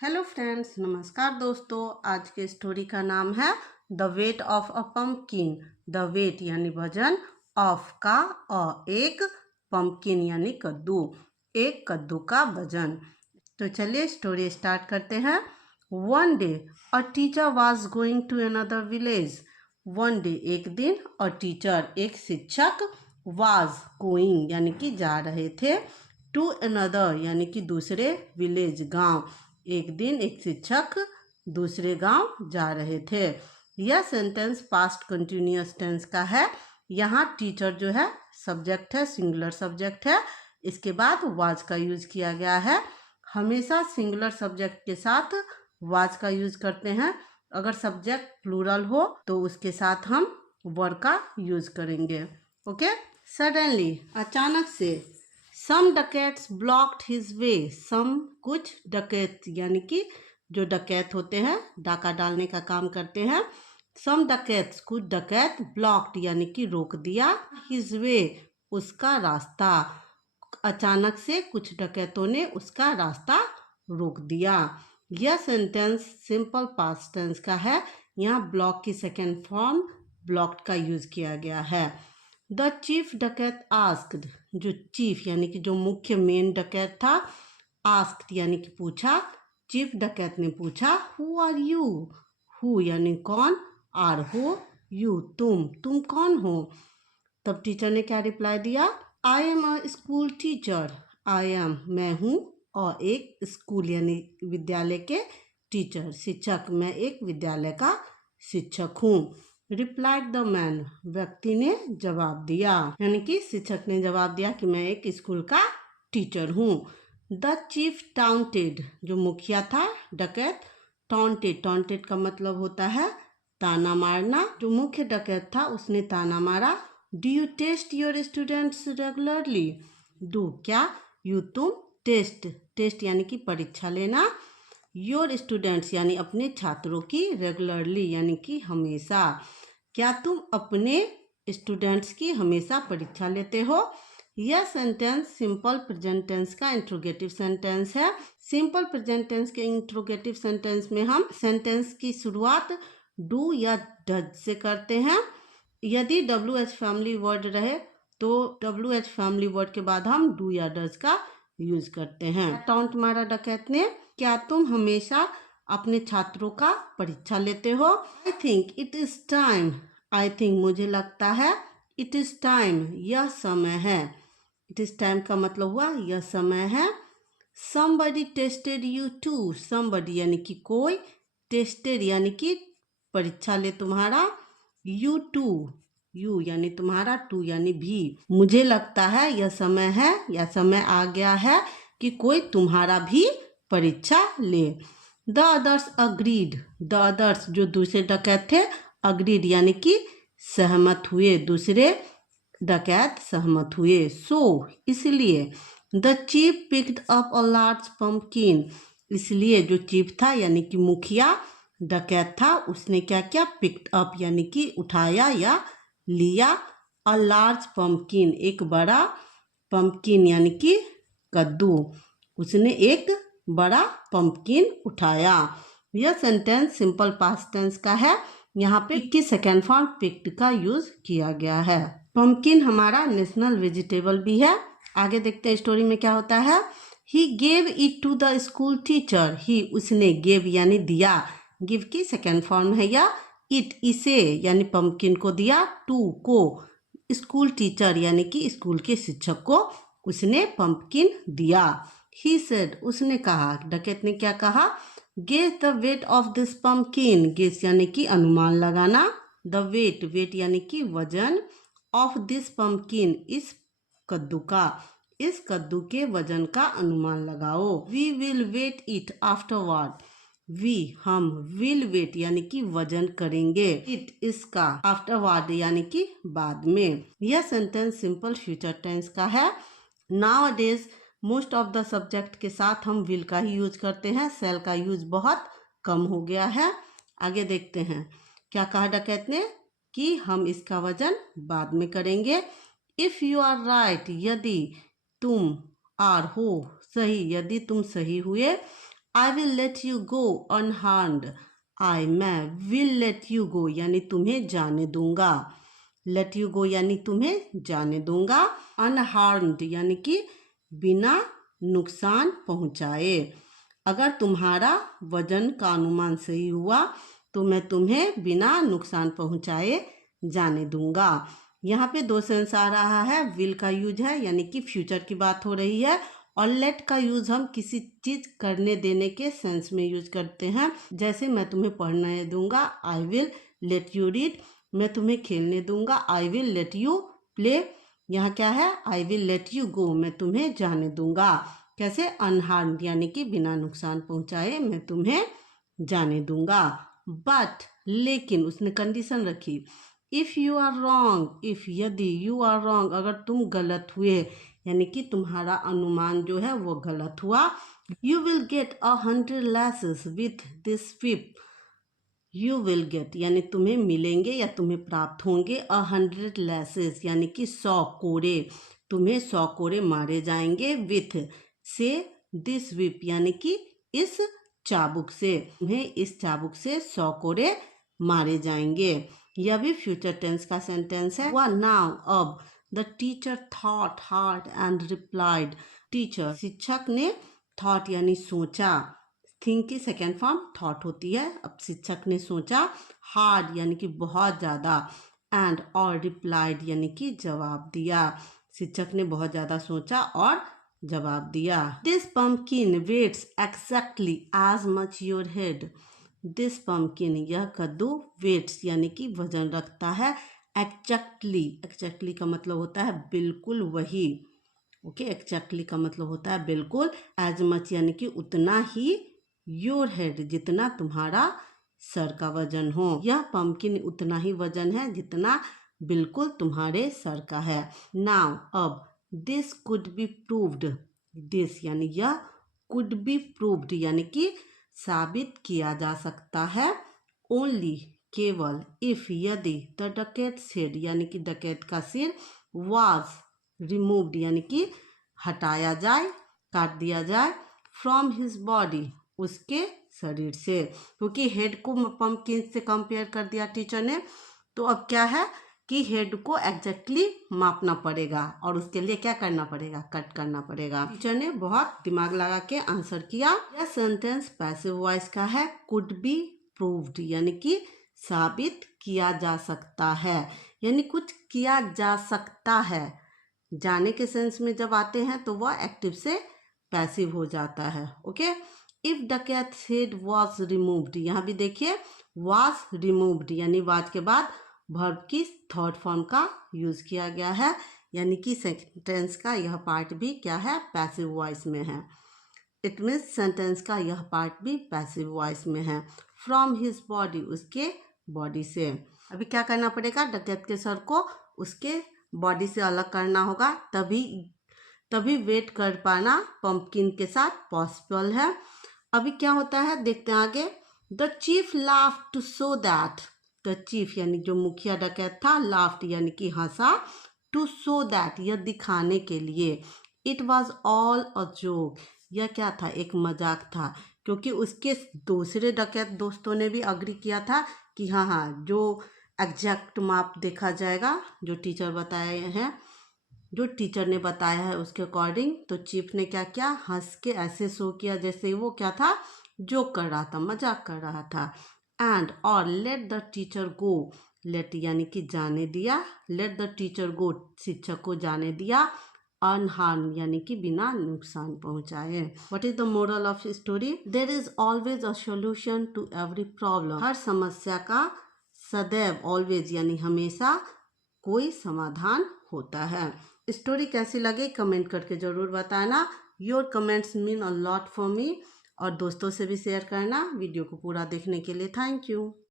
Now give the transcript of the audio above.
Hello friends, नमस्कार दोस्तों। आज के स्टोरी का नाम है the weight of a pumpkin. The weight यानी वजन, ऑफ का एक, पम्पकिन यानी कद्दू, एक कद्दू का वजन। तो चलिए स्टोरी स्टार्ट करते हैं। One day a teacher was going to another village. One day एक दिन, अ टीचर एक शिक्षक, वाज गोइंग यानी कि जा रहे थे, टू अनदर यानी कि दूसरे विलेज गांव। एक दिन एक शिक्षक दूसरे गांव जा रहे थे। यह सेंटेंस पास्ट कंटिन्यूअस टेंस का है। यहाँ टीचर जो है सब्जेक्ट है, सिंगुलर सब्जेक्ट है। इसके बाद वाज का यूज किया गया है। हमेशा सिंगुलर सब्जेक्ट के साथ वाज का यूज करते हैं। अगर सब्जेक्ट प्लूरल हो तो उसके साथ हम वर का यूज करेंगे। ओके। सडनली अचानक से, सम डकैट्स ब्लॉक्ड हिज वे। सम कुछ, डकैत यानी कि जो डकैत होते हैं, डाका डालने का काम करते हैं। सम डकैत्स कुछ डकैत, ब्लॉक्ड यानी कि रोक दिया, हिज वे उसका रास्ता। अचानक से कुछ डकैतों ने उसका रास्ता रोक दिया। यह सेंटेंस सिंपल पास्ट टेंस का है। यहाँ ब्लॉक की सेकेंड फॉर्म ब्लॉक्ड का यूज किया गया है। द चीफ डकैत आस्क्ड, जो चीफ यानी कि जो मुख्य मेन डकैत था, आस्क्ड यानी कि पूछा। चीफ डकैत ने पूछा, हु आर यू। हु यानी कौन, आर हो, यू तुम कौन हो। तब टीचर ने क्या रिप्लाई दिया, I am a school teacher. I am मैं हूँ, और एक स्कूल यानी विद्यालय के टीचर शिक्षक, मैं एक विद्यालय का शिक्षक हूँ। रिप्लाइड द मैन, व्यक्ति ने जवाब दिया, यानी कि शिक्षक ने जवाब दिया कि मैं एक स्कूल का टीचर हूँ। द चीफ टाउंटेड, जो मुखिया था डकैत, टॉन्टेड, टॉन्टेड का मतलब होता है ताना मारना। जो मुख्य डकैत था उसने ताना मारा। Do you test your students regularly. Do क्या, यू तुम, टेस्ट, टेस्ट यानी कि परीक्षा लेना, योर स्टूडेंट्स यानी अपने छात्रों की, रेगुलरली यानी कि हमेशा। क्या तुम अपने स्टूडेंट्स की हमेशा परीक्षा लेते हो। यह सेंटेंस सिंपल प्रेजेंट टेंस का इंट्रोगेटिव सेंटेंस है। सिंपल प्रेजेंट टेंस के इंट्रोगेटिव सेंटेंस में हम सेंटेंस की शुरुआत डू या डज से करते हैं। यदि WH फैमिली वर्ड रहे तो WH फैमिली वर्ड के बाद हम डू या डज का यूज करते हैं। टॉन्ट मारा डकैत ने, क्या तुम हमेशा अपने छात्रों का परीक्षा लेते हो। I think it is time, I think मुझे लगता है, इट इज टाइम यह समय है। इट इज टाइम का मतलब हुआ यह समय है। somebody tested you too, somebody यानी कि कोई, tested यानी कि परीक्षा ले तुम्हारा, you too, यू यानी तुम्हारा, टू यानी भी। मुझे लगता है यह समय है या समय आ गया है कि कोई तुम्हारा भी परीक्षा ले। The others agreed, the others जो दूसरे डकैत थे, अग्रीड यानी कि सहमत हुए, दूसरे डकैत सहमत हुए। सो इसलिए, the chief picked up a large pumpkin, इसलिए जो चीफ था यानी कि मुखिया डकैत था, उसने क्या किया, पिक्ड अप यानी कि उठाया या लिया, अ लार्ज पम्पकिन एक बड़ा, पम्पकिन यानी कि कद्दू, उसने एक बड़ा पम्पकिन उठाया। यह सेंटेंस सिंपल पास्ट टेंस का है। यहाँ पे की सेकेंड फॉर्म पिक्ड का यूज किया गया है। पम्पकिन हमारा नेशनल वेजिटेबल भी है। आगे देखते हैं स्टोरी में क्या होता है। He gave it to the school teacher, he उसने, गेव यानी दिया, गिव की सेकेंड फॉर्म है या इट इसे यानी पम्पकिन को दिया, टू को, स्कूल टीचर यानी कि स्कूल के शिक्षक को उसने पम्पकिन दिया। ही सेड उसने कहा, डकैत ने क्या कहा, guess the weight of this pumpkin, guess यानी कि अनुमान लगाना, द वेट, वेट यानी कि वजन, ऑफ दिस पम्पकिन इस कद्दू का, इस कद्दू के वजन का अनुमान लगाओ। We will weigh it afterward, we हम, विल वेट यानी कि वजन करेंगे, इट इसका, आफ्टरवर्ड यानी कि बाद में। यह सेंटेंस सिंपल फ्यूचर टेंस का है। Now days most of the subject के साथ हम विल का ही यूज करते हैं, सेल का यूज बहुत कम हो गया है। आगे देखते हैं क्या कहा डकैत ने, कि हम इसका वजन बाद में करेंगे। इफ यू आर राइट, यदि तुम, आर हो सही, यदि तुम सही हुए, I will let you go unharmed. I मैं विल लेट यू गो यानी तुम्हें जाने दूंगा। लेट यू गो यानी तुम्हें जाने दूंगा। अनहार्म्ड यानी कि बिना नुकसान पहुंचाए। अगर तुम्हारा वजन का अनुमान सही हुआ तो मैं तुम्हें बिना नुकसान पहुंचाए जाने दूंगा। यहाँ पे दो सेंस आ रहा है। विल का यूज है यानी कि फ्यूचर की बात हो रही है, और लेट का यूज हम किसी चीज करने देने के सेंस में यूज करते हैं। जैसे मैं तुम्हें पढ़ने दूंगा, आई विल लेट यू रीड। मैं तुम्हें खेलने दूंगा, आई विल लेट यू प्ले। यहाँ क्या है, आई विल लेट यू गो, मैं तुम्हें जाने दूंगा। कैसे, अनहार्म्ड यानी कि बिना नुकसान पहुंचाए मैं तुम्हें जाने दूंगा। बट लेकिन उसने कंडीशन रखी, if you are wrong, if यदि यू आर रॉन्ग अगर तुम गलत हुए यानी कि तुम्हारा अनुमान जो है वो गलत हुआ, you will get 100 lashes with this whip। You will get यानी तुम्हें मिलेंगे या तुम्हें प्राप्त होंगे 100 लैसेस यानी कि 100 कोड़े। तुम्हें 100 कोड़े मारे जाएंगे विथ से दिस whip यानी कि इस चाबुक से। तुम्हें इस चाबुक से 100 कोड़े मारे जाएंगे। यह भी फ्यूचर टेंस का सेंटेंस है। वह नाउ अब the teacher thought hard and replied. Teacher शिक्षक ने, थॉट यानी सोचा, थिंक की सेकेंड फॉर्म थॉट होती है। अब शिक्षक ने सोचा, हार्ड यानी कि बहुत ज़्यादा, एंड और रिप्लाइड यानी कि जवाब दिया। शिक्षक ने बहुत ज़्यादा सोचा और जवाब दिया। This pumpkin weighs exactly as much your head. This pumpkin यह कद्दू, वेट्स यानी कि वजन रखता है, एक्जैक्टली, एक्जैक्टली का मतलब होता है बिल्कुल वही। ओके, एक्जैक्टली का मतलब होता है बिल्कुल। एज मच यानी कि उतना ही, योर हेड जितना तुम्हारा सर का वजन हो। यह पम्पकिन उतना ही वजन है जितना बिल्कुल तुम्हारे सर का है। नाउ अब, this could be proved. This यानी यह, कुड बी प्रूव्ड यानी कि साबित किया जा सकता है, ओनली केवल, इफ यदि, द डकैट्स हेड यानी कि डकैत का सिर, वाज रिमूव्ड यानी कि हटाया जाए, काट दिया जाए, फ्रॉम हिज बॉडी उसके शरीर से। क्योंकि हेड को पम्पकिन से कंपेयर कर दिया टीचर ने, तो अब क्या है कि हेड को एग्जैक्टली मापना पड़ेगा और उसके लिए क्या करना पड़ेगा, कट करना पड़ेगा। टीचर ने बहुत दिमाग लगा के आंसर किया। यह सेंटेंस पैसिव वॉइस का है। कुड बी प्रूव्ड यानी कि साबित किया जा सकता है, यानी कुछ किया जा सकता है। जाने के सेंस में जब आते हैं तो वह एक्टिव से पैसिव हो जाता है। Okay, if dacoit's head was removed, यहाँ भी देखिए वॉज रिमूव्ड यानी वाज के बाद वर्ब की थर्ड फॉर्म का यूज किया गया है, यानी कि सेंटेंस का यह पार्ट भी क्या है, पैसिव वॉइस में है। इट मीन्स सेंटेंस का यह पार्ट भी पैसिव वॉइस में है। फ्रॉम हिज बॉडी उसके बॉडी से। अभी क्या करना पड़ेगा, डकैत के सर को उसके बॉडी से अलग करना होगा, तभी वेट कर पाना पम्पकिन के साथ पॉसिबल है। अभी क्या होता है देखते हैं आगे। The chief laughed to show that, the chief यानी जो मुखिया डकैत था, लाफ्ड यानी कि हंसा, टू शो दैट यह दिखाने के लिए, it was all a joke यह क्या था, एक मजाक था। क्योंकि उसके दूसरे डकैत दोस्तों ने भी अग्री किया था कि हाँ हाँ जो एग्जैक्ट माप देखा जाएगा, जो टीचर बताए हैं, जो टीचर ने बताया है उसके अकॉर्डिंग। तो चीफ ने क्या किया, हंस के ऐसे शो किया जैसे वो क्या था, जोक कर रहा था, मजाक कर रहा था। एंड और let the teacher go, let यानी कि जाने दिया, लेट द टीचर गो शिक्षक को जाने दिया, अनहार्म यानी कि बिना नुकसान पहुंचाए। What is the moral of story, there is always a solution to every problem, हर समस्या का सदैव, ऑलवेज यानी हमेशा, कोई समाधान होता है। स्टोरी कैसी लगे कमेंट करके ज़रूर बताना। Your comments mean a lot for me. और दोस्तों से भी शेयर करना। वीडियो को पूरा देखने के लिए थैंक यू।